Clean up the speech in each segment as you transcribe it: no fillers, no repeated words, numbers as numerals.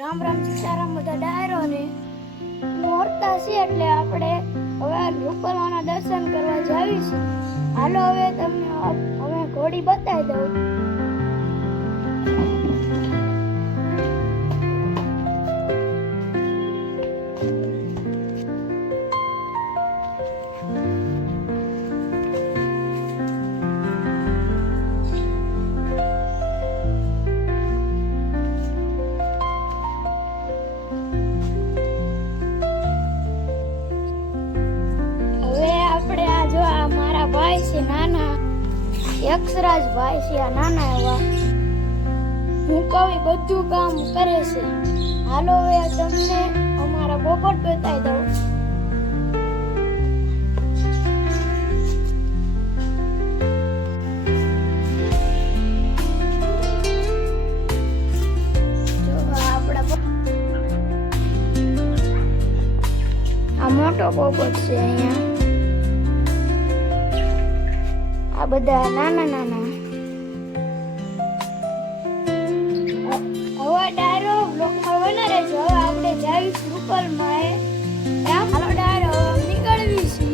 રામ રામ સીતારામ બધા ડાયરોને નોરતા છે એટલે આપણે હવે રૂપલાના દર્શન કરવા જાવીશું. હાલો હવે તમને હવે ઘોડી બતાવી દઉં. ભાઈ છે નાના યક્ષરાજ ભાઈ છે આ નાના એવા હું કવિ બધું કામ કરે છે. હાલો હવે તમને અમારા પોપટ બતાવી દઉં. આ મોટો પોપટ છે. અહીંયા આ બધા નાના નાના. હવે ડાયરો બ્લોકમાં બના રહેજો. હવે આપણે જાવીશું રૂપલમાં. હાલો ડાયરો નીકળવી છે.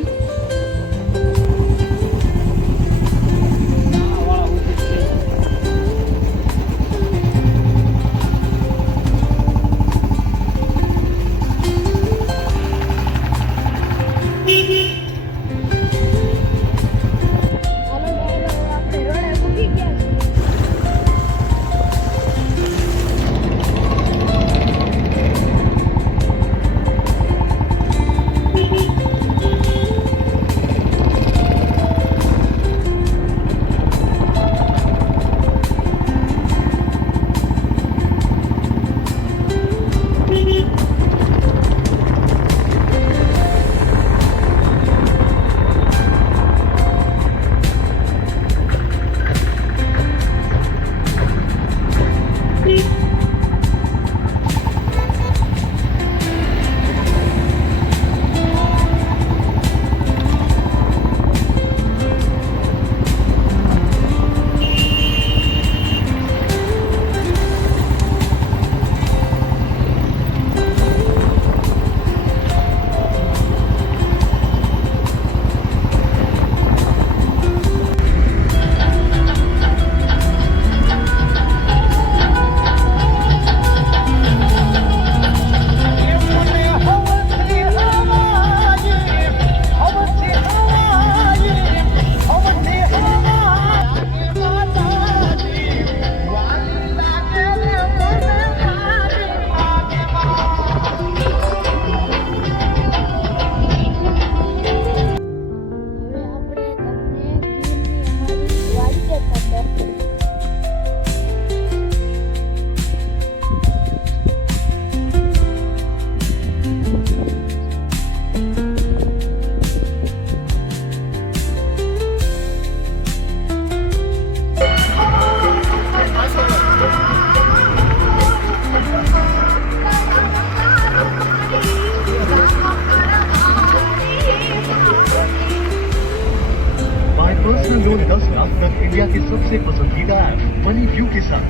लोन 10 लाख तक इंडिया के सबसे पसंदीदा ऐप मनी व्यू के साथ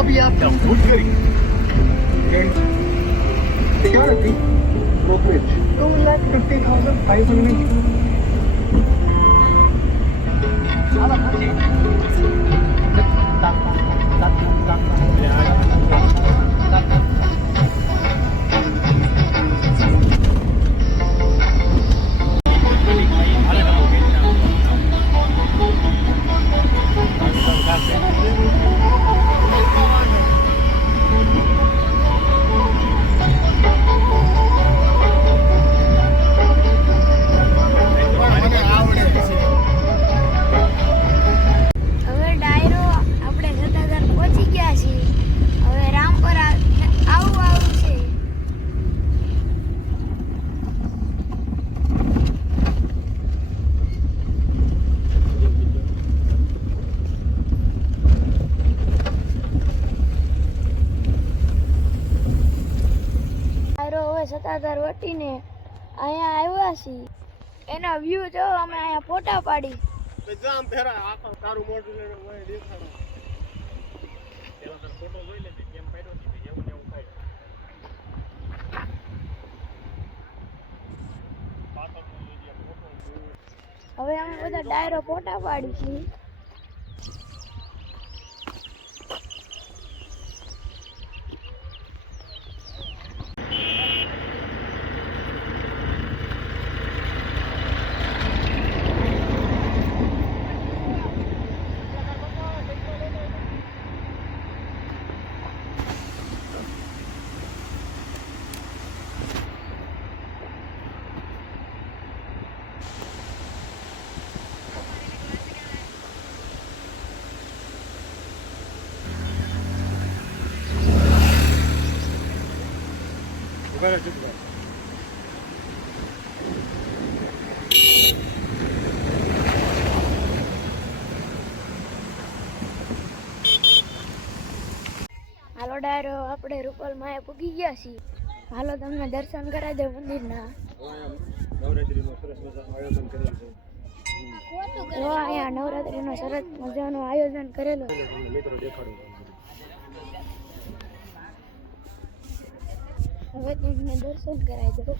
अभी आप डाउनलोड करिए. Security brokerage 2,50,500. સતાધાર વટીને અહીંયા આવ્યા છીએ. એના વ્યૂ જો અમે અહીંયા ફોટા પાડી. જામ ફેરા આખો તારું મોઢું લઈને ઓય દેખાડો. પેલો તાર ફોટો જોઈ લે કેમ પાડ્યો છે એવું ને એવું થાય. હવે અમે બધા ડાયરો ફોટા પાડી છીએ. ઉભા ચૂપ કર. હાલો ડાયરો આપણે રૂપલ માએ પૂગી ગયા છીએ. હાલો તમને દર્શન કરાવી દે મંદિરના. નવરાત્રીનું સરસ મજાનું આયોજન કરેલું છે. જો અહીંયા નવરાત્રીનું સરસ મજાનું આયોજન કરેલું છે. મિત્રો દેખાડું. હવે તમને દર્શન કરાવી દઉં.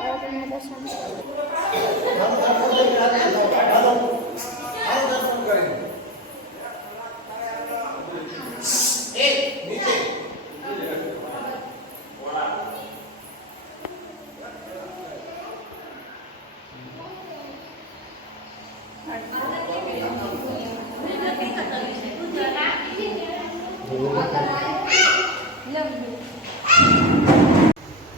હવે તમને દર્શન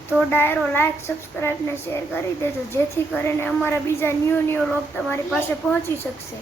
તો ડાયરો લાઈક સબસ્ક્રાઈબ ને શેર કરી દેજો જેથી કરીને અમારા બીજા ન્યૂ વ્લોગ તમારી પાસે પહોંચી શકશે.